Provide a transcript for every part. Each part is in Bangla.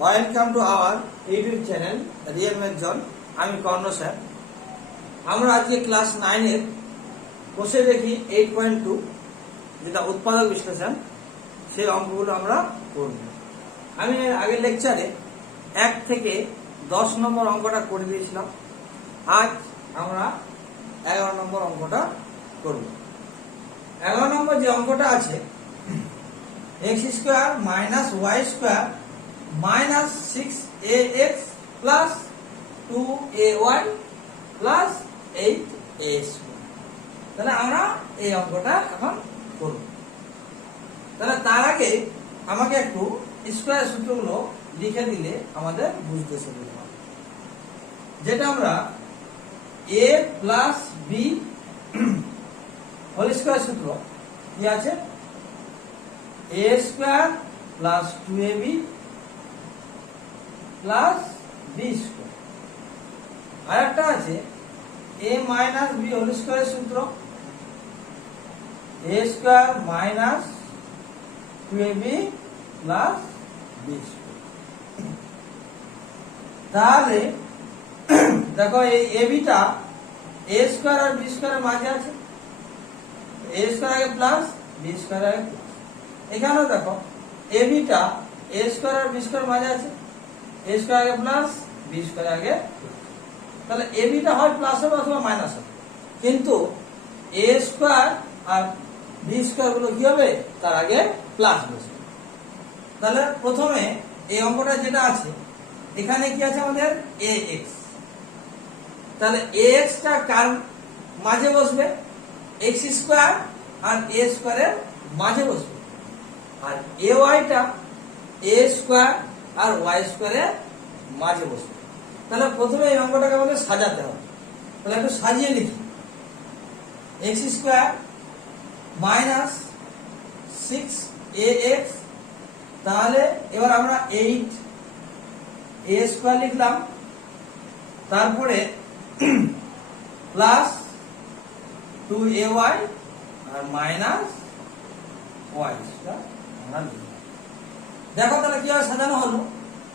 Welcome to our YouTube channel Real Math John. আমি কর্ণ স্যার। আমরা আজকে ক্লাস 9 এর বসে দেখি 8.2 যেটা উৎপাদক বিশ্লেষণ, সেই অঙ্কগুলো আমরা করব। আমি আগের লেকচারে 1 থেকে 10 নম্বর অঙ্কটা করে দিয়েছিলাম। আজ আমরা 11 নম্বর অঙ্কটা করব। 11 নম্বর যে অঙ্কটা আছে, x square minus Y square minus 6ax plus 2ay plus 8a square. তাহলে আমরা এই অঙ্কটা এখন করব। তাহলে তার আগে আমাকে একটু স্কয়ার সূত্রগুলো লিখে দিলে আমাদের বুঝতে সুবিধা হবে। যেটা আমরা a plus b whole square সূত্র কি আছে, a square plus 2ab plus b square. আর একটা আছে a minus b whole square সূত্র, a square minus 2ab plus b square. তাহলে দেখো এই ab টা a স্কয়ার আর b স্কয়ারের মাঝে আছে, a স্কয়ার আগে প্লাস b স্কয়ার আগে প্লাস। এখানেও দেখো ab টা a স্কয়ার আর b স্কয়ার মাঝে আছে, a স্কয়ার আগে প্লাস b স্কয়ার আগে। তাহলে ab টা হয় প্লাস হবে অথবা মাইনাস হবে, কিন্তু a স্কয়ার আর b স্কয়ার গুলো কি হবে, তার আগে প্লাস বসবে। তাহলে প্রথমে এই অঙ্কটা যেটা আছে, এখানে কি আছে আমাদের ax। তাহলে ax টা কার মাঝে বসবে, x স্কয়ার আর a স্কয়ারের মাঝে বসবে। আর ay টা a স্কয়ার আর y স্কয়ারের মাঝে বসবে। তাহলে প্রথমে এই অঙ্কটাকে আমাদের সাজাতে হবে। তাহলে একটু সাজিয়ে লিখি, x স্কয়ার মাইনাস 6ax। তাহলে এবার আমরা 8a স্কয়ার লিখলাম, তারপরে প্লাস 2ay আর মাইনাস y স্কয়ার আমরা লিখলাম। দেখো তাহলে কিভাবে সাজানো হলো।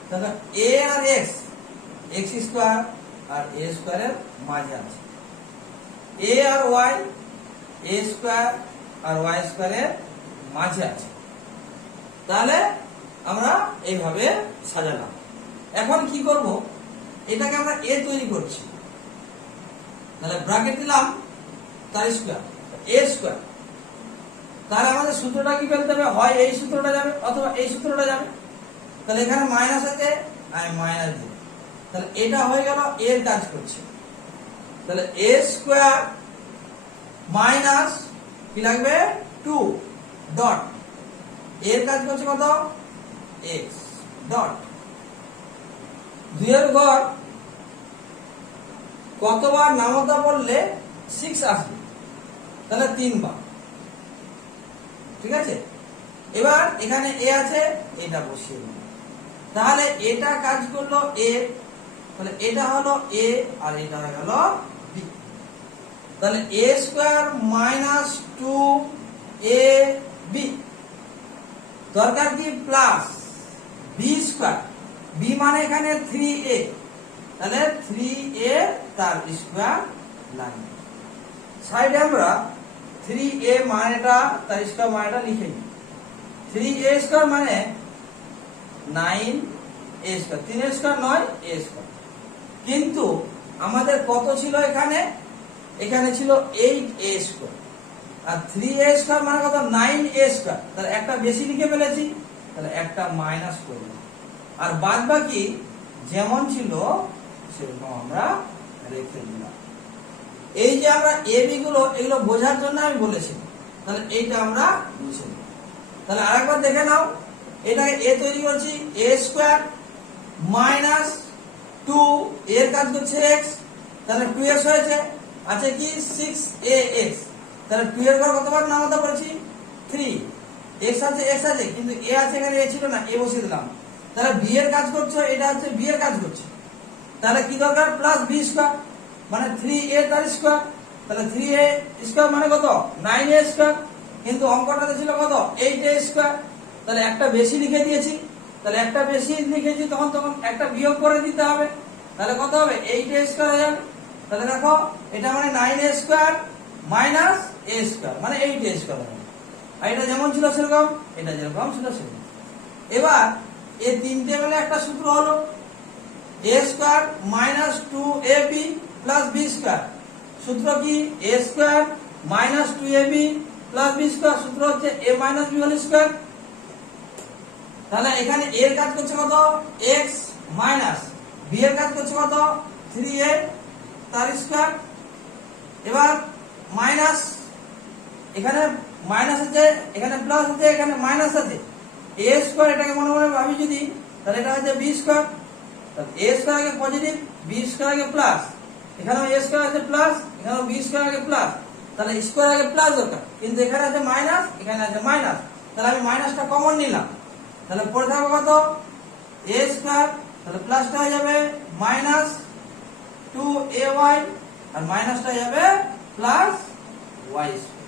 দেখো a আর x স্কয়ার আর a স্কয়ারের মাঝে আছে, a আর y a স্কয়ার আর y স্কয়ারের মাঝে আছে। তাহলে আমরা এইভাবে সাজালাম। এখন কি করব, এটাকে আমরা a তৈরি করছি। তাহলে ব্র্যাকেট দিলাম তার স্কয়ার a স্কয়ার। তাহলে আমাদের সূত্রটা কি ফেলতে হবে, হয় এই সূত্রটা যাবে অথবা এই সূত্রটা যাবে। তাহলে এখানে মাইনাস আছে, আমি মাইনাস দিই। তাহলে এটা হয়ে গেল এর কাজ করছে। তাহলে a স্কয়ার মাইনাস কি লাগবে 2 ডট, এর কাজ করছে কত x ডট। 2 এর ঘর কতবার নামতা পড়লে 6 আসবে, তাহলে 3 বার। ঠিক আছে, এবার এখানে a আছে, এটা বসিয়ে দিলাম। তাহলে এটা কাজ করলো a, তাহলে এটা হলো a আর এটা হয়ে গেল b। তাহলে a স্কয়ার মাইনাস 2ab দরকার কি প্লাস b স্কয়ার, b মানে এখানে 3a, তাহলে 3a তার স্কয়ার লাগবে। সাইডে আমরা 3a মানেটা তার স্কয়ার মানেটা লিখে নিই। 3a স্কয়ার মানে 9a স্কয়ার, 3 এর স্কয়ার 9a স্কয়ার। কিন্তু আমাদের কত ছিল এখানে, এখানে ছিল 8a স্কয়ার। আর 3a স্কয়ার মানে কত 9a স্কয়ার। তাহলে একটা বেশি লিখে ফেলেছি, তাহলে একটা মাইনাস করব। আর বাদ বাকি যেমন ছিল সেরকম আমরা রেখে দিলাম। এই যে আমরা ab গুলো, এগুলো বোঝার জন্য আমি বলেছি। তাহলে এইটা আমরা মুছে দিই। তাহলে আরেকবার দেখে নাও, এটাকে a তৈরি করছি, a স্কয়ার মাইনাস 2 এর কাজ করছে x, তাহলে 2x হয়েছে, আছে কি 6ax। তাহলে 2 এর ঘর কতবার নামাতে পড়েছি 3, x আছে কিন্তু a আছে, এখানে a ছিল না, a বসিয়ে দিলাম। তাহলে b এর কাজ করছে, এটা হচ্ছে b এর কাজ করছে। তাহলে কি দরকার প্লাস b স্কয়ার মানে 3a তার স্কয়ার। তাহলে 3a স্কয়ার মানে কত 9a স্কয়ার, কিন্তু অঙ্কটাতে ছিল কত 8a স্কয়ার। তাহলে একটা বেশি লিখে দিয়েছি, তাহলে একটা বেশি লিখেছি তখন তখন একটা বিয়োগ করে দিতে হবে, তাহলে কত হবে 8a স্কয়ার হয়ে যাবে। তাহলে দেখো এটা মানে 9a square minus a square মানে 8a স্কয়ার হবে। আর এটা যেমন ছিল সেরকম, এটা যেরকম ছিল সেরকম। এবার এই তিনটে মিলে একটা সূত্র হলো a square minus 2ab plus b square. সূত্র কি a square minus 2ab plus b square, সূত্র হচ্ছে a minus b whole square. তাহলে এখানে a এর কাজ করছে কত x মাইনাস b এর কাজ করছে কত 3a তার স্কয়ার। এবার মাইনাস, এখানে মাইনাস আছে, এখানে প্লাস আছে, এখানে মাইনাস আছে, a স্কয়ার এটাকে মনে মনে ভাবি যদি, তাহলে এটা হচ্ছে b স্কয়ার। তাহলে a স্কয়ার আগে পজিটিভ, b স্কয়ার আগে প্লাস, এখানেও a স্কয়ার আছে প্লাস, এখানেও b স্কয়ার আগে প্লাস, তাহলে স্কয়ার আগে প্লাস দরকার, কিন্তু এখানে আছে মাইনাস, এখানে আছে মাইনাস, তাহলে আমি মাইনাসটা কমন নিলাম। তাহলে পড়ে থাকবে কত a স্কয়ার, তাহলে প্লাসটা হয়ে যাবে মাইনাস 2ay আর মাইনাসটা হয়ে যাবে plus y square.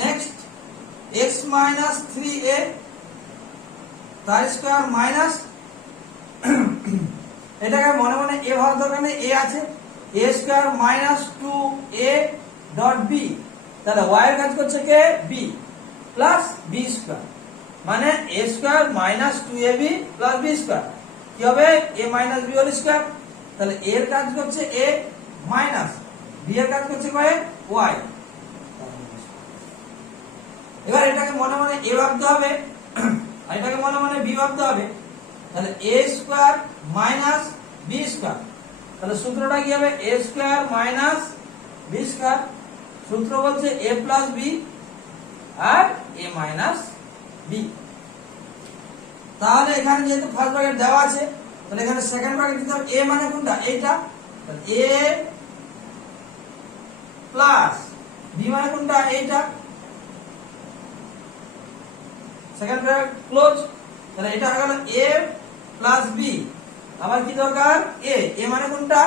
Next x minus 3a তার স্কয়ার মাইনাস, এটাকে মনে মনে a ভাবার দরকার নেই, a আছে, a square minus 2a dot b, তাহলে y এর কাজ করছে কে b প্লাস b স্কয়ার, মানে a square minus 2ab plus b square কি হবে a minus b whole square. তাহলে a এর কাজ করছে a মাইনাস b এর কাজ করছে কয় y। এবার এটাকে মনে মনে a ভাবতে হবে আর এটাকে মনে মনে b ভাবতে হবে, তাহলে a square minus b square, তাহলে সূত্রটা কি হবে a square minus b square, সূত্র বলছে a প্লাস b আর a মাইনাস b। তাহলে এখানে যেহেতু ফার্স্ট ব্র্যাকেট দেওয়া আছে, তাহলে এখানে সেকেন্ড ব্র্যাকেট দিতে হবে a মানে কোনটা এইটা, তাহলে a প্লাস b মানে কোনটা এইটা, সেকেন্ড ব্র্যাকেট ক্লোজ। তাহলে এটা হয়ে গেল a প্লাস b, আবার কি দরকার a মানে কোনটা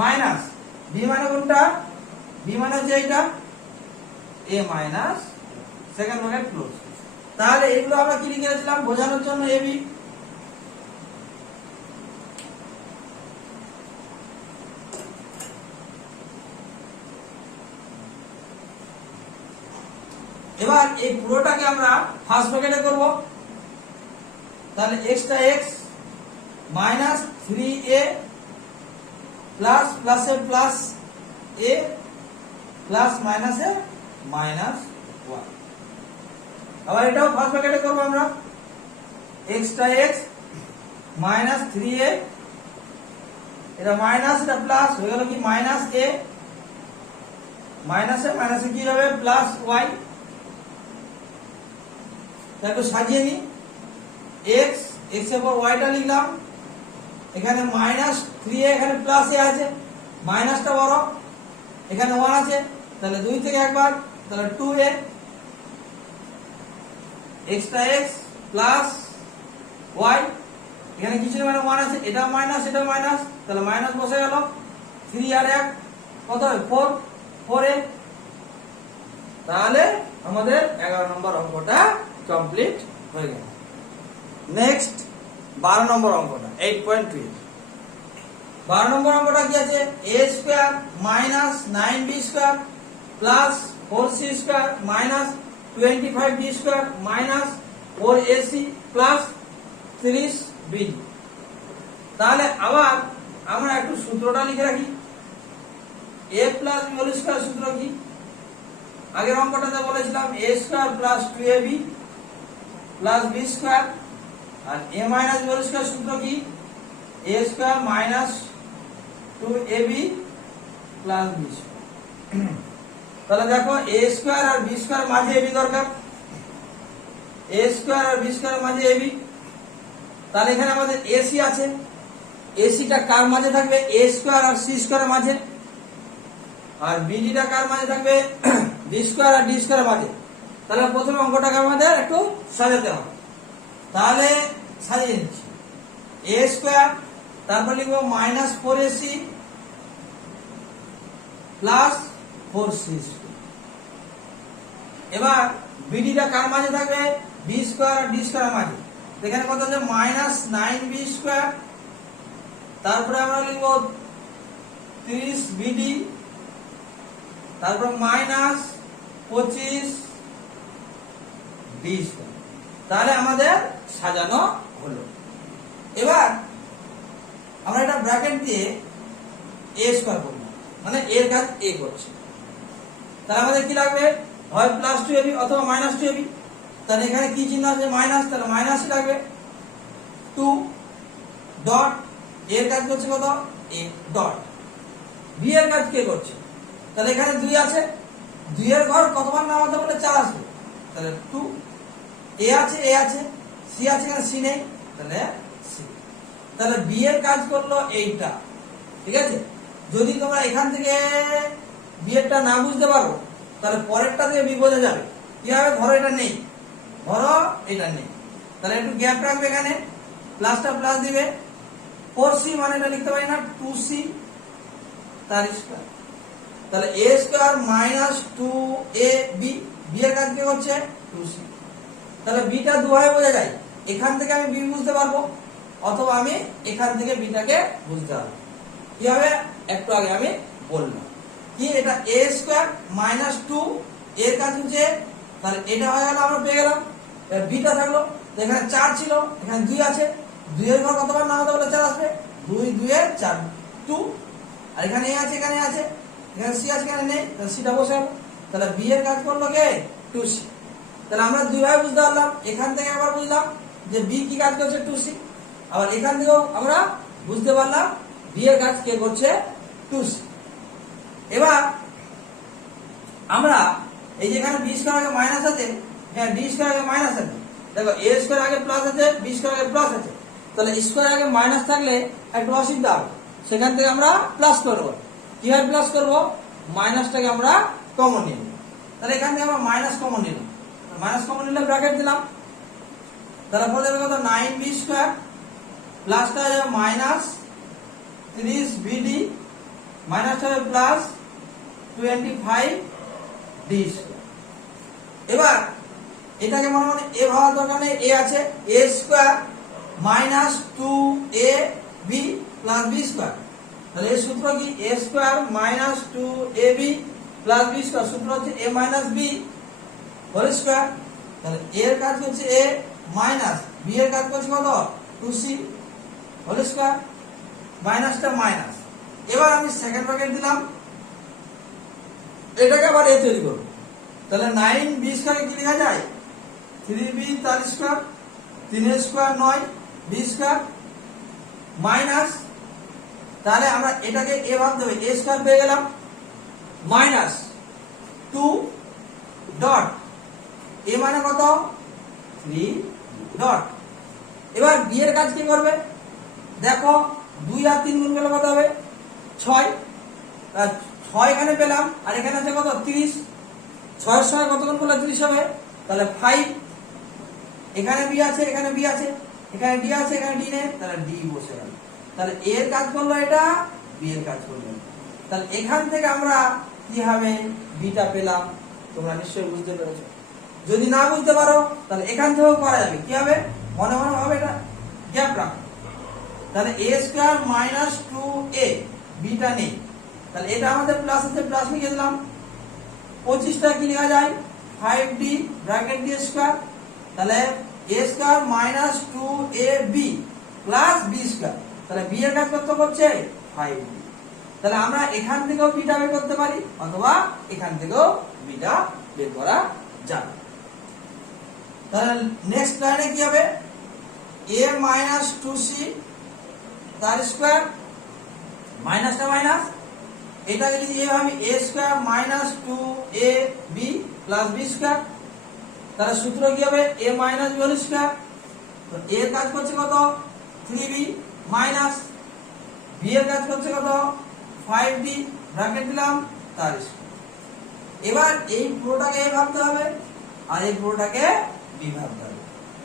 মাইনাস, b মানে কোনটা b মানে হচ্ছে এইটা a minus second bracket close. তাহলে এগুলো আমরা কি লিখেছিলাম বোঝানোর জন্য ab। এবার এই পুরোটাকে আমরা ফার্স্ট ব্র্যাকেটে করব, তাহলে x টা x মাইনাস 3a প্লাস প্লাসে প্লাস a প্লাস মাইনাসে মাইনাস y। আবার এটাও ফার্স্ট ব্র্যাকেটে করব আমরা, x টা x মাইনাস 3a, এটা মাইনাস এটা প্লাস হয়ে গেল কি মাইনাস a, মাইনাসে মাইনাসে কি হবে প্লাস y। একটু সাজিয়ে নি, x এর উপর y টা লিখলাম, এখানে মাইনাস 3a এখানে প্লাস a আছে, মাইনাসটা বড়, এখানে 1 আছে, তাহলে 2 থেকে একবার, তাহলে 2a, x টা x প্লাস y, এখানে কিছু মানে 1 আছে, এটা মাইনাস এটা মাইনাস, তাহলে মাইনাস বসে গেল, 3 আর 1 কত হয় 4a। তাহলে আমাদের 11 নম্বর অঙ্কটা কমপ্লিট হয়ে গেল। নেক্সট 12 নম্বর অঙ্কটা 8.2, 12 নম্বর অঙ্কটা কি আছে a square minus 9b square plus 4c square minus 25b square minus 4ac plus 30b। তাহলে আবার আমরা একটু সূত্রটা লিখে রাখি, a plus b whole square সূত্র কি, আগের অঙ্কটাতে বলেছিলাম a square plus 2ab plus b square, আর a minus b whole square সূত্র কি a square minus 2ab plus b square. তাহলে দেখো a স্কয়ার আর b স্কয়ার মাঝে ab দরকার, a স্কয়ার আর b স্কয়ার মাঝে ab, তাহলে এখানে আমাদের ac আছে, ac টা কার মাঝে থাকবে a স্কয়ার আর c স্কয়ারের মাঝে, আর bd টা কার মাঝে থাকবে b স্কয়ার আর d স্কয়ারের মাঝে। তাহলে প্রথম অঙ্কটাকে আমাদের একটু সাজাতে হবে, তাহলে সাজিয়ে নিচ্ছি a স্কয়ার, তারপর লিখবো minus 4ac plus 4c square. এবার বিডিটা কার মাঝে থাকবে, বি স্কয়ার আর ডি স্কয়ার মাঝে। এখানে কত আছে মাইনাস 9b স্কয়ার, তারপরে আমরা লিখব 30 বিডি, তারপর মাইনাস 25 ডি স্কয়ার। তাহলে আমাদের সাজানো হলো। এবার আমরা এটা ব্র্যাকেট দিয়ে এ স্কয়ার করব, মানে এর কাজ এ করছে। তাহলে আমাদের কি লাগবে, হয় প্লাস 2ab অথবা মাইনাস 2ab। তাহলে এখানে কি চিহ্ন আছে, মাইনাস, তাহলে মাইনাসই লাগবে। 2 ডট এর কাজ করছে কত, এ ডট। বি এর কাজ কে করছে, তাহলে এখানে 2 আছে, 2 এর ঘর কতবার নামাতে বলে 4 আসবে, তাহলে 2। এ আছে, এ আছে, সি আছে, এখানে সি নেই, তাহলে সি। তাহলে বি এর কাজ করলো এইটা, ঠিক আছে। যদি তোমরা এখান থেকে বি এরটা না বুঝতে পারো, তাহলে পরেরটা থেকে বি বোঝা যাবে। কি হবে, ধরো এটা নেই, ধরো এটা নেই, তাহলে একটু গ্যাপ রাখবে, এখানে প্লাসটা প্লাস দিবে। 4c মানে এটা লিখতে পারি না 2c তার স্কয়ার। তাহলে a square minus 2ab, B এর কাজ কি হচ্ছে 2c। তাহলে বিটা দুভাবে বোঝা যায়, এখান থেকে আমি বি বুঝতে পারবো, অথবা আমি এখান থেকে বিটাকে বুঝতে পারবো। কি হবে, একটু আগে আমি বললাম কি, এটা a স্কয়ার মাইনাস 2 এর কাজ হচ্ছে, তাহলে এটা হয়ে গেল, আমরা পেয়ে গেলাম। বিটা থাকলো, এখানে 4 ছিল, এখানে 2 আছে, 2 এর ঘর কতবার না হতে বলে 4 আসবে, 2 2 এর 4 2। আর এখানে এ আছে, এখানে আছে, এখানে সি আছে, এখানে নেই, তাহলে সিটা বসে গেল। তাহলে বি এর কাজ করলো কে 2c। তাহলে আমরা দুই ভাবে বুঝতে পারলাম, এখান থেকে আবার বুঝলাম যে বি কি কাজ করছে 2c, আবার এখান থেকেও আমরা বুঝতে পারলাম বি এর কাজ কে করছে 2c। এবার আমরা এই যে এখানে বি স্কয়ার আগে মাইনাস আছে, হ্যাঁ ডি স্কয়ার আগে মাইনাস আছে, দেখো এ স্কয়ার আগে প্লাস আছে, বি স্কয়ার আগে প্লাস আছে, তাহলে স্কয়ার আগে মাইনাস থাকলে একটু অসুবিধা হবে, সেখান থেকে আমরা প্লাস করবো। কিভাবে প্লাস করব, মাইনাসটাকে আমরা কমন নিব। তাহলে এখান থেকে আমরা মাইনাস কমন নিলাম, মাইনাস কমন নিলে ব্র্যাকেট দিলাম, তাহলে পড়ে যাবে কত 9b স্কয়ার, প্লাসটা হবে মাইনাস 30bd, মাইনাসটা হবে প্লাস 25d স্কয়ার। এবার এটাকে মনে মনে এ ভাবার দরকার নেই, এ আছে, a square minus 2ab plus b square. তাহলে এর সূত্র কি, a square minus 2ab plus b square, সূত্র হচ্ছে a minus b whole square. তাহলে a এর কাজ হচ্ছে a মাইনাস b এর কাজ করছে কত 2c হোল স্কয়ার, মাইনাসটা মাইনাস। এবার আমি সেকেন্ড ব্র্যাকেট দিলাম, এটাকে আবার a তৈরি করব। তাহলে 9b স্কয়ার কি লেখা যায়, 3b তার স্কয়ার, 3 এর স্কয়ার 9 b স্কয়ার মাইনাস, তাহলে আমরা এটাকে a ভাবতে হবে, a স্কয়ার পেয়ে গেলাম, মাইনাস 2 ডট a মানে কত 3 ডট। এবার b এর কাজ কি করবে, দেখো 2 আর 3 গুণ করলে কত হবে 6, 6 এখানে পেলাম, আর এখানে আছে কত 30, 6 এর সঙ্গে কত গুণ করলে 30 হবে, তাহলে 5। এখানে b আছে, এখানে b আছে, এখানে d আছে, এখানে d নেই, তাহলে d বসে গেল। তাহলে a এর কাজ করলো এটা, b এর কাজ করলো। তাহলে এখান থেকে আমরা কি হবে বিটা পেলাম, তোমরা নিশ্চয়ই বুঝতে পেরেছো। যদি না বুঝতে পারো তাহলে এখান থেকেও করা যাবে, কি হবে মনে মনে হবে, এটা গ্যাপ রাখো। তাহলে a square minus 2a, beta নেই, তাহলে এটা আমাদের প্লাস আছে, প্লাস লিখে দিলাম। 25টা কি লেখা যায় 5d ব্র্যাকেট দিয়ে স্কয়ার, তাহলে a square minus 2ab plus b square, তাহলে b এর কাজ কত করছে 5d। তাহলে আমরা এখান থেকেও বিটা বের করতে পারি, অথবা এখান থেকেও বিটা বের করা যাবে। তাহলে নেক্সট লাইনে কি হবে, a মাইনাস 2c তার স্কয়ার, মাইনাসটা মাইনাস, এটাকে যদি এ ভাবি a square minus 2ab plus b square, তাহলে সূত্র কি হবে a minus b whole square. তো a এর কাজ করছে কত 3b মাইনাস b এর কাজ করছে কত 5d ব্র্যাকেট দিলাম তার স্কয়ার। এবার এই পুরোটাকে a ভাবতে হবে, আর এই পুরোটাকে b ভাবতে হবে।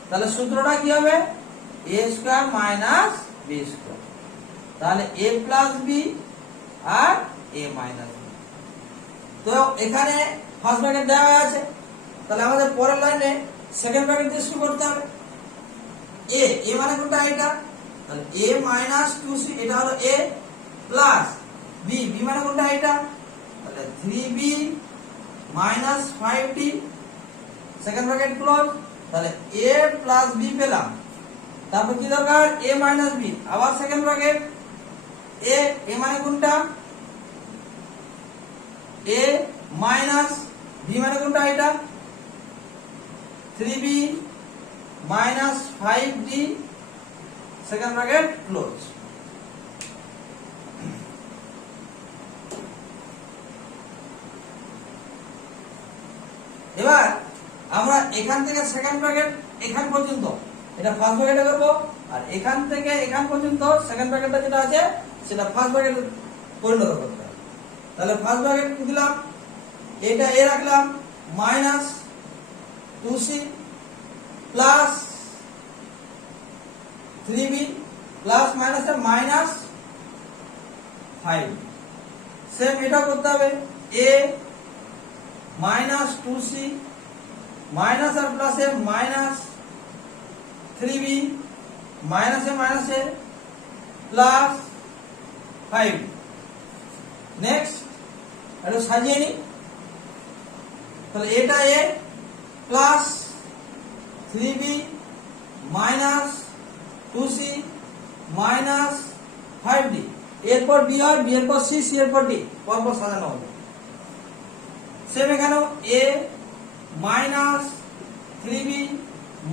তাহলে সূত্রটা কি হবে a square minus b square, তাহলে a প্লাস b আর a মাইনাস b। তো এখানে ফার্স্ট ব্র্যাকেট দেওয়া আছে, তাহলে আমাদের পরের লাইনে সেকেন্ড ব্র্যাকেট দিয়ে শুরু করতে হবে। এ মানে কোনটা? এটা। তাহলে a মাইনাস 2c এটা হলো a প্লাস b মানে কোনটা? এটা। তাহলে 3b minus 5d second bracket close. তাহলে a প্লাস b পেলাম। তারপর কি দরকার? a মাইনাস b, আবার সেকেন্ড ব্র্যাকেট a মানে কোনটা? a মাইনাস b মানে কোনটা? এটা। 3b minus 5d second bracket close. এবার আমরা এখান থেকে সেকেন্ড ব্র্যাকেট এখান পর্যন্ত এটা ফার্স্ট ব্র্যাকেটে করব, আর এখান থেকে এখান পর্যন্ত সেকেন্ড ব্র্যাকেটটা যেটা আছে সেটা ফার্স্ট ব্র্যাকেটে পরিণত করতে হবে। তাহলে ফার্স্ট ব্র্যাকেট কি দিলাম? এটা এ রাখলাম minus 2c plus 3b plus minus minus 5। Same এটা করতে হবে, a মাইনাস 2c মাইনাস আর plus a minus 3b minus a plus 5। Next একটু সাজিয়ে নি। তাহলে এটা a plus 3b minus 2c minus 5d, এরপর b আর b এরপর c, c এরপর d, পরপর সাজানো হবে। সেম এখানেও a minus 3b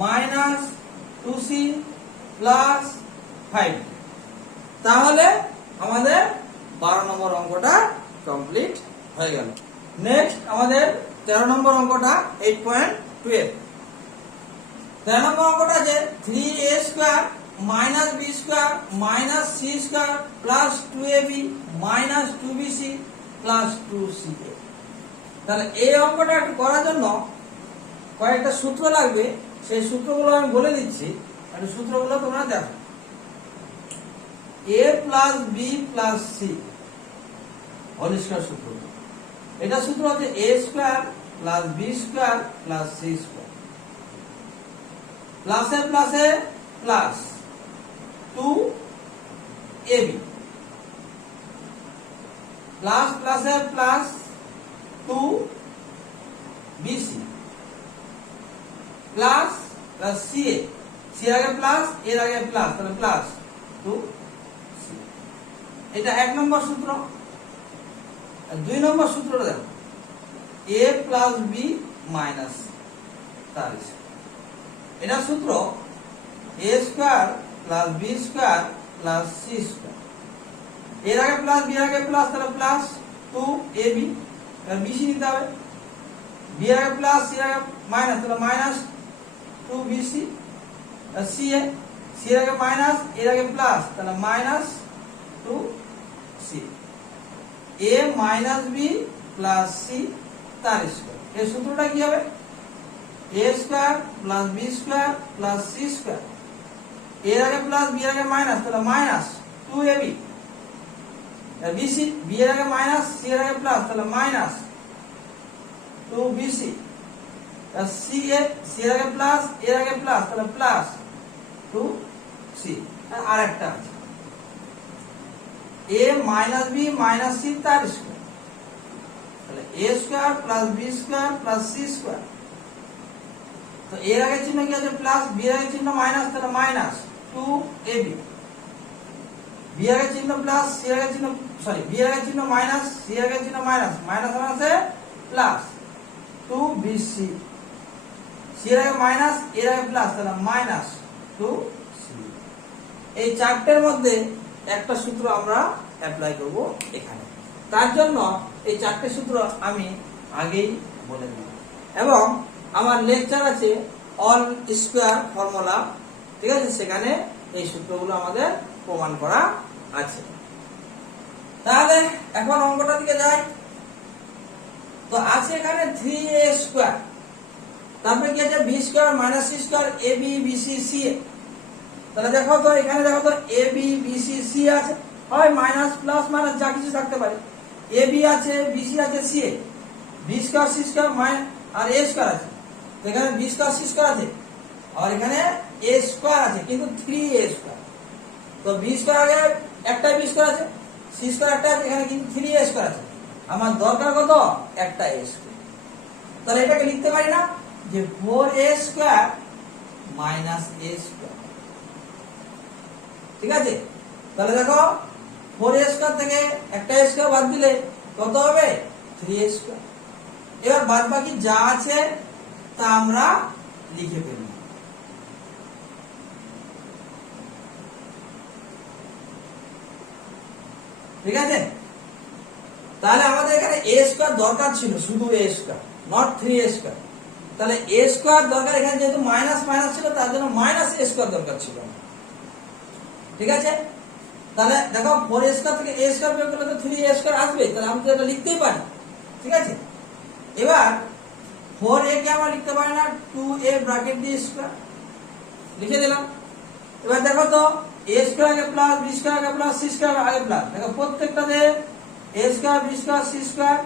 minus 2c plus 5। তাহলে আমাদের 12 নম্বর অঙ্কটা কমপ্লিট হয়ে গেল। নেক্সট আমাদের 13 নম্বর অঙ্কটা 8.12। 13 নম্বর অঙ্কটা আছে 3a square minus b square minus c square plus 2ab minus 2bc plus 2ca। তাহলে এই অঙ্কটা একটু করার জন্য কয়েকটা সূত্র লাগবে, সেই সূত্রগুলো আমি বলে দিচ্ছি, একটু সূত্রগুলো তোমরা দেখো। a plus b plus c whole square সূত্র, এটা সূত্র হচ্ছে a square plus b square plus c square, প্লাসে প্লাসে প্লাস 2ab প্লাস প্লাসে plus 2bc plus plus ca, c এর আগে প্লাস এর আগে প্লাস, তাহলে প্লাস 2c। এটা 1 নম্বর সূত্র। আর 2 নম্বর সূত্রটা দেখো, a plus b minus c তার এটা সূত্র a square plus b square plus c square, এর আগে প্লাস b এর আগে প্লাস, তাহলে প্লাস 2ab, তাহলে bc নিতে হবে, b এর আগে প্লাস c এর আগে মাইনাস, তাহলে মাইনাস 2bc, ca c এর আগে মাইনাস এর আগে প্লাস, তাহলে minus 2c। a minus b plus c তার স্কয়ার, এর সূত্রটা কি হবে? a square plus b square plus c square, এর আগে প্লাস b এর আগে মাইনাস, তাহলে মাইনাস 2ab, bc b এর আগে মাইনাস c এর আগে প্লাস, তাহলে মাইনাস 2bc, ca c এর আগে প্লাস এর আগে প্লাস, তাহলে প্লাস 2c। আর একটা আছে a minus b minus c তার স্কয়ার, তাহলে a square plus b square plus c square. তো এর আগে চিহ্ন কি আছে? প্লাস, বি এর আগে চিহ্ন মাইনাস, তাহলে মাইনাস 2ab, বি এর আগে চিহ্ন প্লাস, সি এর আগে চিহ্ন বি এর আগে চিহ্ন মাইনাস, সি এর আগে চিহ্ন মাইনাস, মাইনাস আছে প্লাস 2bc, সি এর আগে মাইনাস এর আগে প্লাস, তাহলে মাইনাস 2c। এই চারটের মধ্যে একটা সূত্র আমরা অ্যাপ্লাই করব এখানে, তার জন্য এই চারটে সূত্র আমি আগেই বলে দিলাম, এবং আমার লেকচার আছে অল স্কয়ার ফর্মুলা, ঠিক আছে, সেখানে এই সূত্রগুলো আমাদের প্রমাণ করা আছে। তাহলে এখন অঙ্কটা দিকে যাই। তো আছে এখানে 3a স্কয়ার, তারপরে কি আছে? b square minus c square ab bc ca। তাহলে দেখো তো এখানে দেখো তো ab bc c আছে, হয় মাইনাস প্লাস মাইনাস যা কিছু থাকতে পারে। ab আছে, bc আছে, ca, b square c square আর a স্কয়ার আছে, তো এখানে বি স্কয়ার সি স্কয়ার আছে আর এখানে এ স্কয়ার আছে কিন্তু 3a স্কয়ার। তো বি স্কয়ার আগে একটাই বি স্কয়ার আছে, সি স্কয়ার একটা আছে, এখানে কিন্তু 3a স্কয়ার আছে। আমার দরকার কত? একটা a স্কয়ার। তাহলে এটাকে লিখতে পারি না যে 4a square minus a square. ঠিক আছে, তাহলে দেখো 4a স্কয়ার থেকে একটা a স্কয়ার বাদ দিলে কত হবে? 3a square. এবার বাদ বাকি যা আছে তা আমরা লিখে ফেলব। ঠিক আছে, তাহলে আমাদের এখানে a স্কয়ার দরকার ছিল, শুধু a square, not 3a square. তাহলে a স্কয়ার দরকার, এখানে যেহেতু মাইনাস মাইনাস ছিল তার জন্য মাইনাস a স্কয়ার দরকার ছিল। ঠিক আছে, তাহলে দেখো 4a স্কয়ার থেকে a স্কয়ার বের করলে তো 3a স্কয়ার আসবে, তাহলে আমি তো এটা লিখতেই পারি। ঠিক আছে, এবার 4a কে আমরা লিখতে পারি না 2a ব্র্যাকেট দিয়ে স্কয়ার লিখে দিলাম। এবার দেখো তো a স্কয়ার আগে প্লাস b স্কয়ার আগে প্লাস c স্কয়ার আগে প্লাস, দেখো প্রত্যেকটাতে a square b square c square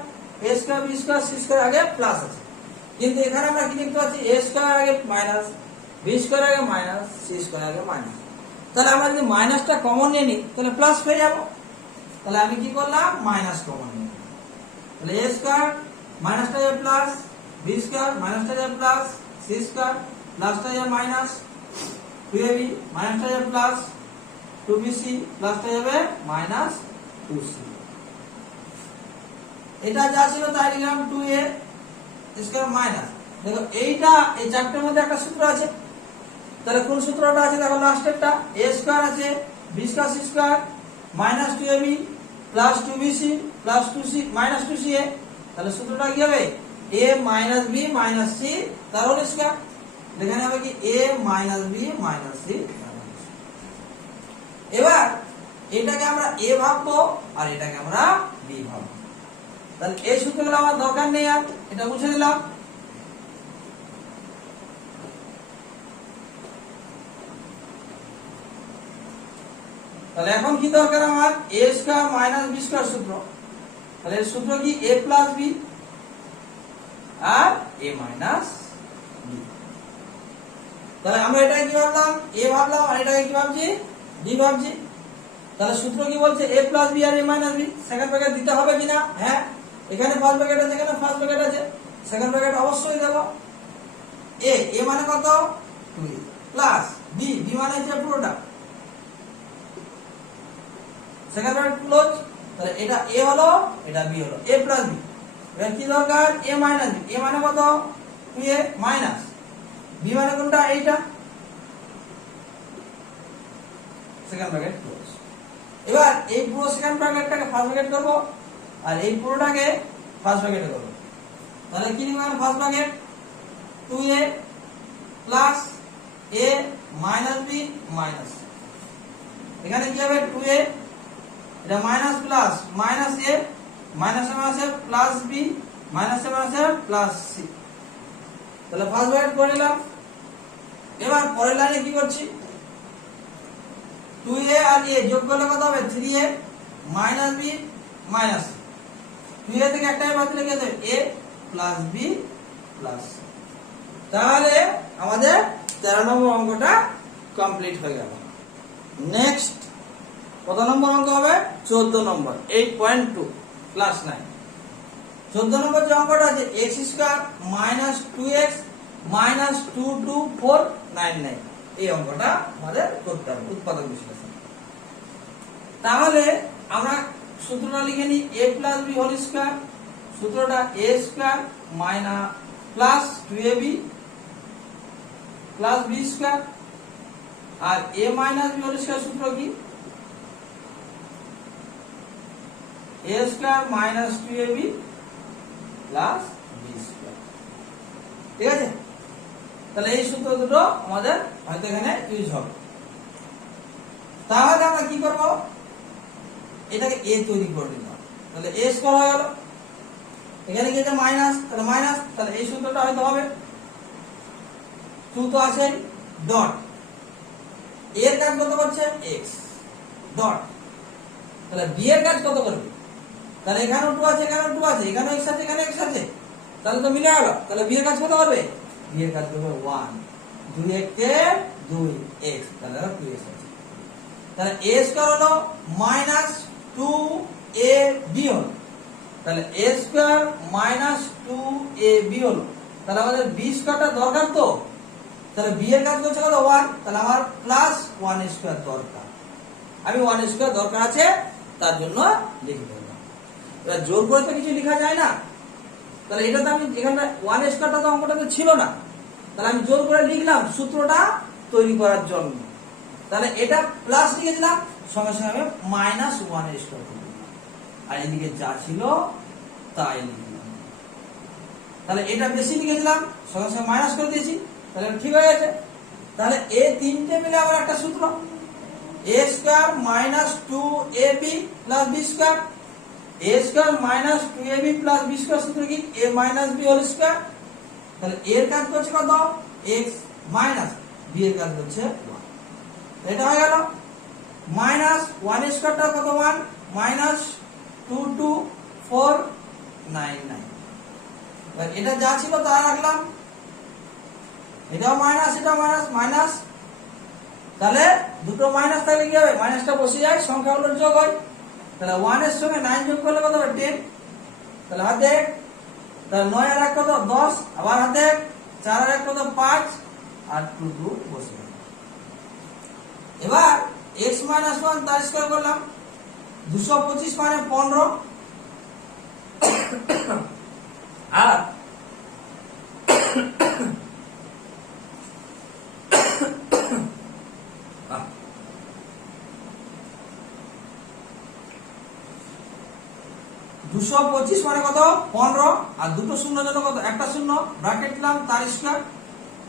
a square b square c square আগে প্লাস আছে, কিন্তু এখানে আমরা কি লিখতে পাচ্ছি? a স্কয়ার আগে মাইনাস, b স্কয়ার আগে মাইনাস, c স্কয়ার আগে মাইনাস। তাহলে আমরা যদি মাইনাসটা কমন নিয়ে নিই তাহলে প্লাস পেয়ে যাব। তাহলে আমি কি করলাম? মাইনাস কমন নিয়ে নিলাম। তাহলে a স্কয়ার মাইনাসটা যাবে প্লাস, b স্কয়ার মাইনাসটা যাবে প্লাস, c স্কয়ার প্লাসটা যাবে মাইনাস, 2ab মাইনাসটা যাবে প্লাস, 2bc প্লাসটা যাবে মাইনাস 2c। এটা যা ছিল তাই লিখলাম 2a স্কয়ার মাইনাস। দেখো এইটা এই চারটের মধ্যে একটা সূত্র আছে, তাহলে কোন সূত্রটা আছে? দেখো লাস্টেরটা a স্কয়ার আছে, b square c square minus 2ab plus 2bc plus 2c minus 2ca। তাহলে সূত্রটা কি হবে? a minus b minus c তার হোল স্কয়ার। এখানে হবে কি a minus b minus c। এবার এটাকে আমরা a ভাববো আর এটাকে আমরা b ভাববো। তাহলে এই সূত্রগুলো আমার দরকার নেই, আর এটা মুছে দিলাম। তাহলে এখন কি দরকার আমার? a square minus b square সূত্র। তাহলে এর সূত্র কি? a প্লাস b আর a মাইনাস b। তাহলে আমরা এটাকে কি ভাবলাম? a ভাবলাম আর এটাকে কি ভাবছি? b ভাবছি। তাহলে সূত্র কি বলছে? a প্লাস b আর a minus b। Second bracket দিতে হবে কিনা? হ্যাঁ, এখানে ফার্স্ট ব্র্যাকেট আছে, এখানে ফার্স্ট ব্র্যাকেট আছে, সেকেন্ড ব্র্যাকেট অবশ্যই দেব। a মানে কত? 2a প্লাস b মানে হচ্ছে পুরোটা, সেকেন্ড ব্র্যাকেট ক্লোজ। তাহলে এটা a হলো, এটা b হলো, a প্লাস b। এবার কি দরকার? a minus b। a মানে কত? 2a মাইনাস b মানে কোনটা? এইটা, সেকেন্ড ব্র্যাকেট ক্লোজ। এবার এই পুরো সেকেন্ড ব্র্যাকেটটাকে ফার্স্ট ব্র্যাকেট করব আর এই পুরোটাকে ফার্স্ট ব্র্যাকেটে করব। তাহলে কি লিখবেন? First bracket 2a plus a minus b minus, এখানে কি হবে? 2a এটা minus plus minus a minus A minus plus b minus A minus plus c। তাহলে ফার্স্ট ব্র্যাকেট করে নিলাম। এবার পরের লাইনে কি করছি? 2a আর a যোগ করলে কত হবে? 3a minus b minus, 2a থেকে একটাই বাদ দিলে কি হবে? a plus b plus. তাহলে আমাদের 13 নম্বর অঙ্কটা কমপ্লিট হয়ে গেল। নেক্সট কত নম্বর অঙ্ক হবে? 14 নম্বর, 8.2 ক্লাস 9। 14 নম্বর যে অঙ্কটা আছে x square minus 2x minus 22499, এই অঙ্কটা আমাদের করতে হবে, উৎপাদক বিশ্লেষণ। তাহলে আমরা সূত্রটা লিখে নিই, a plus b whole square. সূত্রটা a square minus plus 2ab plus b square, আর a minus b whole square সূত্র কি? a square minus 2ab plus b square. ঠিক আছে, তাহলে এই সূত্র দুটো আমাদের হয়তো এখানে ইউজ হবে। তাহলে আমরা কি করব? এটাকে a তৈরি করে দিলাম। তাহলে a স্কয়ার হয়ে গেল, এখানে কি আছে? মাইনাস, তাহলে মাইনাস, তাহলে এই সূত্রটা হয়তো হবে 2 তো আছে, ডট a এর কাজ কত করছে? x ডট, তাহলে b এর কাজ কত করবে? তাহলে এখানেও 2 আছে, এখানেও 2 আছে, এখানেও x আছে, এখানে x আছে, তাহলে তো মিলে গেল। তাহলে b এর কাজ কত করবে? বি এর কাজ করবে 1, 2 একে 2 x, তাহলে 2x আছে। তাহলে a স্কয়ার হলো মাইনাস 2ab হলো, তাহলে a স্কয়ার মাইনাস 2ab হলো। তাহলে আমাদের b স্কয়ারটা দরকার তো, তাহলে b এর কাজ করছে কত 1, তাহলে আমার প্লাস 1 স্কয়ার দরকার, আমি 1 স্কয়ার দরকার আছে তার জন্য লিখে দিলাম। এবার জোর করে তো কিছু লেখা যায় না, তাহলে এটা তো আমি এখানটা 1 স্কয়ারটা তো অঙ্কটাতে ছিল না, তাহলে আমি জোর করে লিখলাম সূত্রটা তৈরি করার জন্য। তাহলে এটা প্লাস লিখে দিলাম, সঙ্গে সঙ্গে আমি মাইনাস 1 স্কয়ার করে দিলাম, আর এদিকে যা ছিল তাই লিখলাম। তাহলে এটা বেশি লিখে দিলাম, সঙ্গে সঙ্গে মাইনাস করে দিয়েছি, তাহলে ঠিক হয়ে গেছে। তাহলে এই তিনটে মিলে আবার একটা সূত্র, a square minus 2ab plus b square, a square minus 2ab plus b square সূত্র কি a minus b whole square. তাহলে a এর কাজ করছে কত x মাইনাস b এর কাজ করছে 1, এটা হয়ে গেল। মাইনাস 1 স্কয়ারটা কত 1 মাইনাস 22499, এবার এটা যা ছিল তা রাখলাম, এটাও মাইনাস এটা মাইনাস মাইনাস, তাহলে দুটো মাইনাস থাকলে কি হবে মাইনাসটা বসে যায়, সংখ্যাগুলোর যোগ হয়। তাহলে 1 এর সঙ্গে 9 যোগ করলে কত হবে 10, তাহলে হাতে তাহলে 9 আর 1 কত 10, আবার হাতে 4 আর 1 কত 5, আর 2 2 বসে গেল। এবার x মাইনাস 1 তার স্কয়ার করলাম, 225 মানে 15, আর 225 মানে কত 15, আর দুটো শূন্য জন্য কত একটা শূন্য, ব্র্যাকেট দিলাম তার স্কয়ার,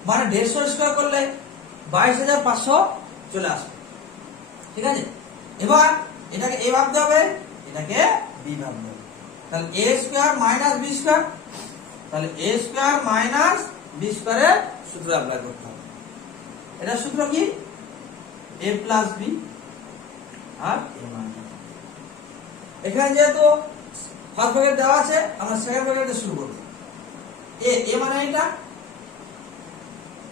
মানে 150 স্কয়ার করলে 22500 চলে আসবে। ঠিক আছে, এবার এটাকে a ভাবতে হবে, এটাকে b ভাবতে হবে। তাহলে a square minus b square, তাহলে a স্কয়ার মাইনাস b স্কয়ারের সূত্র অ্যাপ্লাই করতে হবে। এটা সূত্র কি a প্লাস b আর a মাইনাস। এখানে যেহেতু ফার্স্ট ব্র্যাকেট দেওয়া আছে, আমরা সেকেন্ড ব্র্যাকেটে শুরু করব। a মানে এটা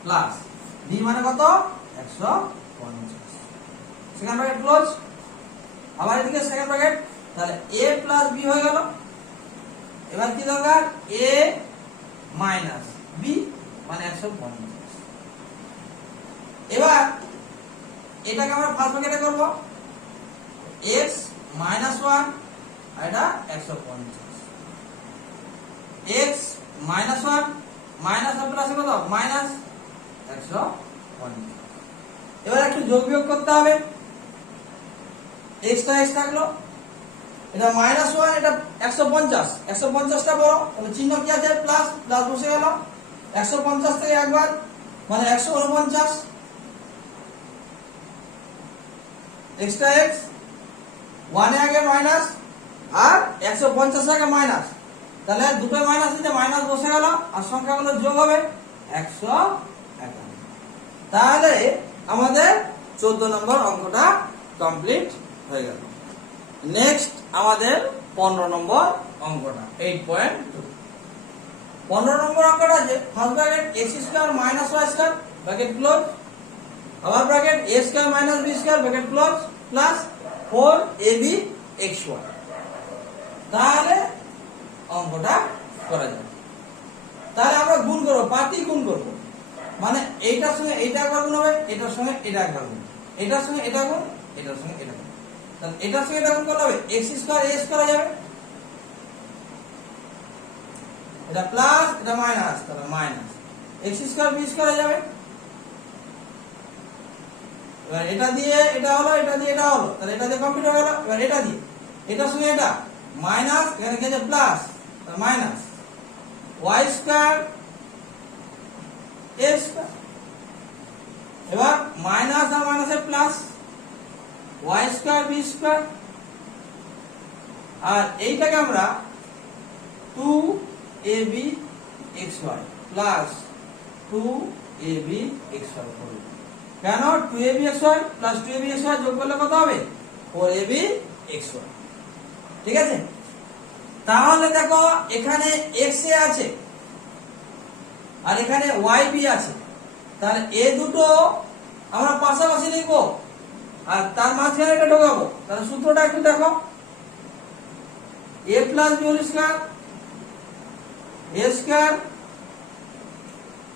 প্লাস b মানে কত 150, সেকেন্ড ব্র্যাকেট ক্লোজ, আবার এদিকে সেকেন্ড ব্র্যাকেট, তাহলে a প্লাস b হয়ে গেল। এবার কি দরকার a মাইনাস b মানে 150। এবার এটাকে আমরা ফার্স্ট ব্র্যাকেটে করব, x মাইনাস 1 আর এটা 150, x মাইনাস 1 মাইনাস আর প্লাস কত মাইনাস 150। এবার একটু যোগ বিয়োগ করতে হবে, x থাকলো, এটা মাইনাস 1 এটা 150, 150টা বড়, তাহলে চিহ্ন কি আছে প্লাস, প্লাস বসে গেল, 150 থেকে একবার মানে 149, এক্সট্রা x 1 এ আগে মাইনাস আর 150 আগে মাইনাস, তাহলে দুটো মাইনাস দিতে মাইনাস বসে গেল, আর সংখ্যাগুলো যোগ হবে 151। তাহলে আমাদের 14 নম্বর অঙ্কটা কমপ্লিট হয়ে গেল। নেক্সট আমাদের 15 নম্বর অঙ্কটা 8.2। 15 নম্বর অঙ্কটা আছে first bracket x square minus y square bracket close, আবার bracket a square minus b square bracket close plus 4ab xy। তাহলে অঙ্কটা করা যাবে। তাহলে আমরা গুণ করব, পাতি গুণ করব, মানে এইটার সঙ্গে এইটা একবার গুণ হবে, এটার সঙ্গে এটা একবার গুণ, এটার সঙ্গে এটা গুণ, এটার সঙ্গে এটা গুণ, তাহলে এটার সঙ্গে এটা গুণ করলে হবে x স্কয়ার a স্কয়ার যাবে, এটা প্লাস এটা মাইনাস, তাহলে minus x square b square যাবে। এবার এটা দিয়ে এটা হলো, এটা দিয়ে এটা হলো, তাহলে এটা দিয়ে কমপ্লিট হয়ে গেল। এবার এটা দিয়ে এটার সঙ্গে এটা মাইনাস, এখানে কি আছে প্লাস, তাহলে minus y square a square, এবার মাইনাস আর মাইনাসে plus y square b square, আর এইটাকে আমরা 2ab xy plus 2ab xy করব। কেন 2ab xy plus 2ab xy যোগ করলে কত হবে 4ab xy। ঠিক আছে, তাহলে দেখো এখানে x এ আছে আর এখানে ওয়াই বি আছে, তাহলে এ দুটো আমরা পাশাপাশি লিখবো আর তার মাঝখানে এটা ঢোকাবো। তাহলে সূত্রটা একটু দেখো, A plus B whole square A square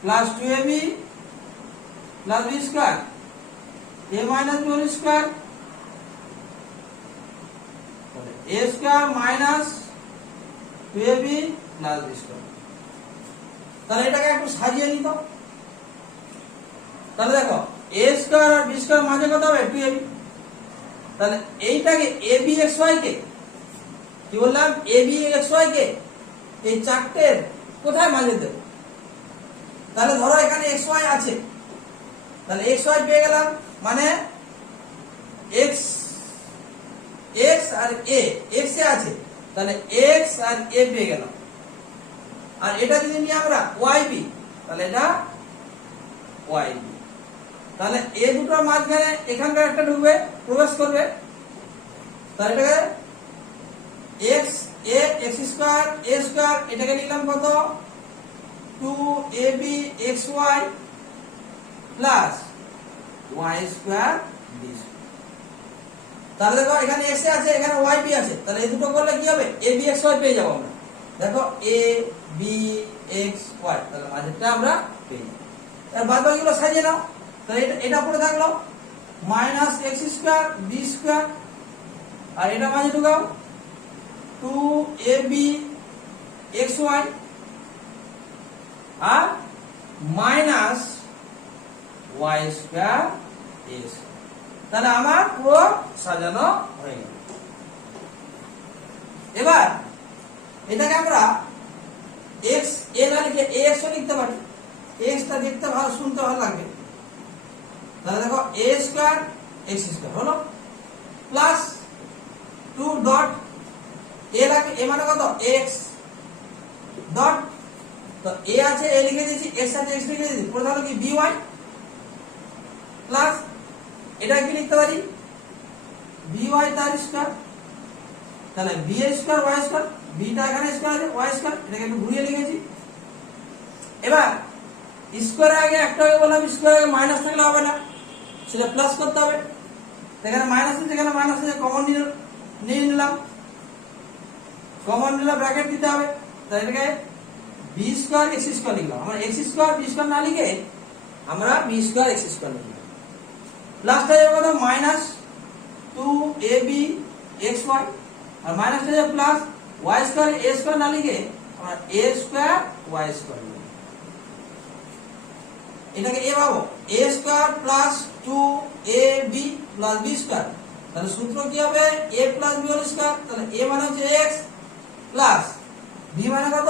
plus 2ab plus B square A minus B whole square A square minus 2ab plus B square. তাহলে এটাকে একটু সাজিয়ে নিত। তাহলে দেখো এ স্কয়ার আর বি স্কয়ার মাঝে কত হবে 2ab। তাহলে এইটাকে ab xy কে কি বললাম, ab xy কে এই চারটের কোথায় মাঝে দেব? তাহলে ধরো এখানে xy আছে, তাহলে xy পেয়ে গেলাম, মানে x x R a x এ আছে, তাহলে x আর a পেয়ে গেলাম। আর এটা যদি নিয়ে আমরা yb, তাহলে এটা yb। তাহলে এ দুটোর মাঝখানে এখানকার একটা ঢুকবে, প্রবেশ করবে, তাহলে এটাকে x a x square a square, এটাকে লিখলাম কত 2ab xy plus y square b square. তাহলে দেখো এখানে x আছে, এখানে yb আছে, তাহলে এই দুটো করলে কি হবে, ab xy পেয়ে যাবো আমরা। দেখো a b x y, তাহলে মাঝেরটা আমরা পেয়ে যাবো। এর বাদ বাকিগুলো সাজিয়ে নাও। তাহলে এটা পড়ে থাকলো minus x square b square, আর এটা মাঝে ঢুকাও 2ab xy আর minus y square a square. তাহলে আমার পুরো সাজানো হয়ে গেল। এবার এটাকে আমরা x a না লিখে ax ও লিখতে পারি, x টা দেখতে ভালো, শুনতে ভালো লাগবে। তাহলে দেখো a স্কয়ার x স্কয়ার হলো প্লাস 2 ডট a লাগে, a মানে কত x ডট, তো a আছে a লিখে দিয়েছি, x আছে x লিখে দিয়েছি, পরে তাহলে কি by প্লাস এটা কি লিখতে পারি by তার স্কয়ার। তাহলে b এর স্কয়ার y স্কয়ার, b টা এখানে স্কয়ার আছে y স্কয়ার, এটাকে একটু ঘুরিয়ে লিখেছি। এবার স্কয়ারের আগে একটা হবে বললাম, স্কয়ারের আগে মাইনাস থাকলে হবে না, সেটা প্লাস করতে হবে। এখানে মাইনাস আছে, এখানে মাইনাস আছে, কমন নিয়ে নিলাম, কমন নিলে ব্র্যাকেট দিতে হবে। তাহলে এটাকে b স্কয়ার x স্কয়ার লিখলাম। আমরা x স্কয়ার b স্কয়ার না লিখে আমরা b স্কয়ার x স্কয়ার লিখলাম। প্লাসটা যাবে কত মাইনাস 2ab xy, আর মাইনাসটা যাবে plus y square a square না লিখে আমরা a স্কয়ার y স্কয়ার লিখলাম। এটাকে a পাবো a square plus 2ab plus b square. তাহলে সূত্র কি হবে a plus b whole square. তাহলে a মানে হচ্ছে x প্লাস b মানে কত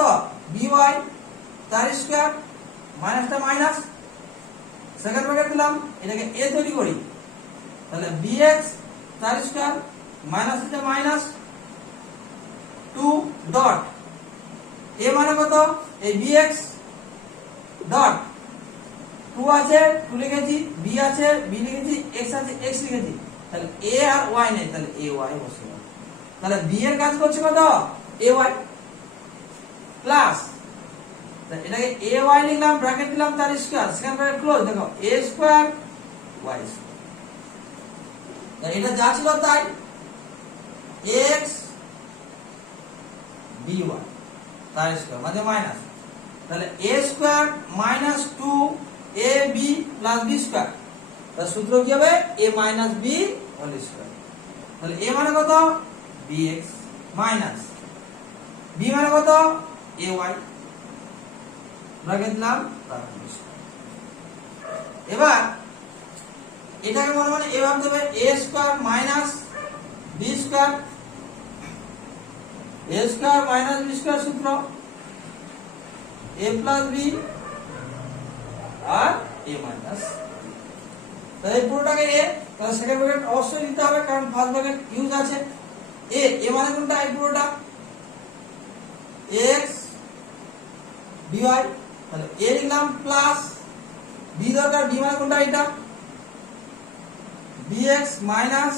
by তার স্কয়ার, মাইনাসটা মাইনাস, সেকেন্ড ব্র্যাকেট দিলাম, এটাকে a তৈরি করি। তাহলে bx তার স্কয়ার মাইনাস হচ্ছে মাইনাস 2 ডট a মানে কত এই bx ডট 2 আছে 2 লিখেছি, b আছে b লিখেছি, x আছে x লিখেছি, তাহলে a আর y নেই, তাহলে ay বসে গেল। তাহলে b এর কাজ করছে কত ay প্লাস, এটাকে ay লিখলাম, ব্র্যাকেট দিলাম তার স্কয়ার, সেকেন্ড ব্র্যাকেট ক্লোজ, দেখো a স্কয়ার y স্কয়ার। তাহলে এটা যা ছিল তাই, x by তার স্কয়ার মানে মাইনাস, তাহলে a square minus 2ab plus b square. তার সূত্র কি হবে a minus b whole square. তাহলে a মানে কত bx মাইনাস b মানে কত ay, ব্র্যাকেট দিলাম। এবার এটাকে মনে মনে a ভাবতে হবে a square minus b square, a square minus b square সূত্র a প্লাস b আর a মাইনাস। তাহলে পুরোটাকে a, তাহলে সেকেন্ড ব্র্যাকেট অবশ্যই দিতে হবে কারণ ফার্স্ট ব্র্যাকেট ইউজ আছে। a মানে কোনটা এই পুরোটা x by, তাহলে a লিখলাম প্লাস b দরকার, b মানে কোনটা এটা bx minus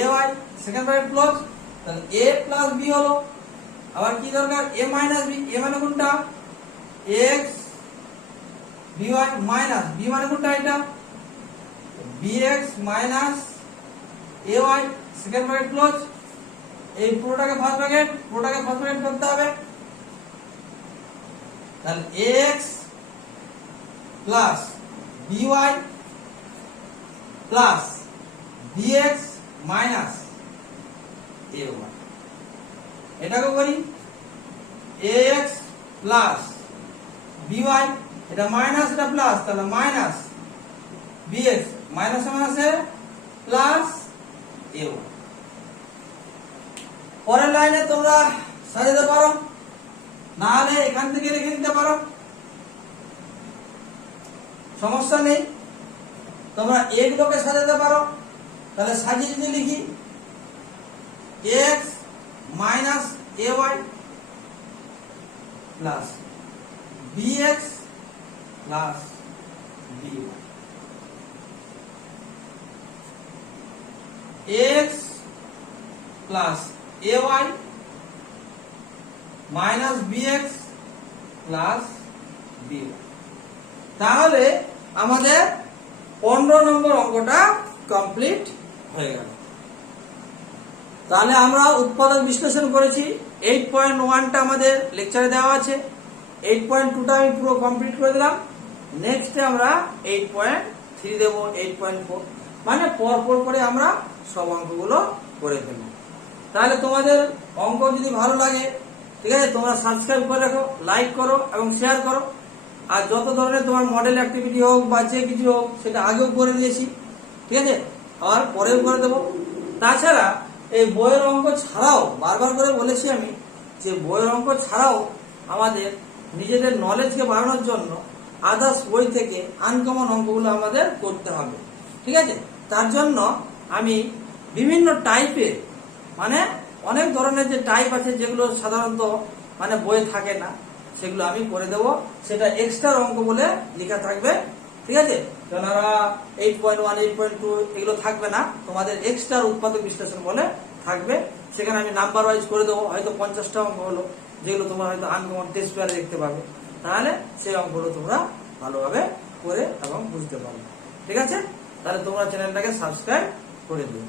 ay, second bracket close. তাহলে a প্লাস b হলো, আবার কি দরকার a মাইনাস b, a মানে কোনটা এক্স বিওয়াই মাইনাস বি মানে কোনটা এটা b x minus a y second bracket close. এই পুরোটাকে ফার্স্ট ব্র্যাকেট করতে হবে। তাহলে x plus b y plus b x minus a y. এটাকে করি এক্স প্লাস বিওয়াই, এটা মাইনাস এটা প্লাস, তাহলে মাইনাস বিএক্স মাইনাসে মাইনাসে প্লাস এ ওয়াই। পরের লাইনে তোমরা সাজাতে পারো, না হলে এখান থেকে রেখে দিতে পারো, সমস্যা নেই। তোমরা এগুলোকে সাজাতে পারো। তাহলে সাজিয়ে যদি লিখি x minus a y plus b x plus b y, x plus a y minus b x plus b y. তাহলে আমাদের 15 নম্বর অঙ্কটা কমপ্লিট হয়ে গেল। তাহলে আমরা উৎপাদক বিশ্লেষণ করেছি। 8.1টা আমাদের লেকচারে দেওয়া আছে, 8.2টা আমি পুরো কমপ্লিট করে দিলাম। নেক্সটে আমরা 8.3 দেব, 8.4, মানে পরপর করে আমরা সব অঙ্কগুলো করে ফেলব। তাহলে তোমাদের অঙ্ক যদি ভালো লাগে, ঠিক আছে, তোমরা সাবস্ক্রাইব করে রাখো, লাইক করো এবং শেয়ার করো। আর যত ধরনের তোমার মডেল অ্যাক্টিভিটি হোক বা যে কিছু হোক সেটা আগেও করে দিয়েছি, ঠিক আছে, আর পরেও করে দেবো। তাছাড়া এই বইয়ের অঙ্ক ছাড়াও বারবার করে বলেছি আমি যে বইয়ের অঙ্ক ছাড়াও আমাদের নিজেদের নলেজকে বাড়ানোর জন্য আদার্স বই থেকে আনকমন অঙ্কগুলো আমাদের করতে হবে, ঠিক আছে। তার জন্য আমি বিভিন্ন টাইপের, মানে অনেক ধরনের যে টাইপ আছে যেগুলো সাধারণত মানে বইয়ে থাকে না, সেগুলো আমি করে দেব। সেটা এক্সট্রা অঙ্ক বলে লেখা থাকবে, ঠিক আছে। আপনারা 8.1, 8.2 এগুলো থাকবে না, তোমাদের এক্সট্রা উৎপাদক বিশ্লেষণ বলে থাকবে। সেখানে আমি নাম্বার ওয়াইজ করে দেবো। হয়তো 50টা অঙ্ক হলো যেগুলো তোমরা হয়তো আনকমন টেস্ট পেপারে দেখতে পাবে, তাহলে সেই অঙ্কগুলো তোমরা ভালোভাবে করে এবং বুঝতে পারবে, ঠিক আছে। তাহলে তোমরা চ্যানেলটাকে সাবস্ক্রাইব করে দিও।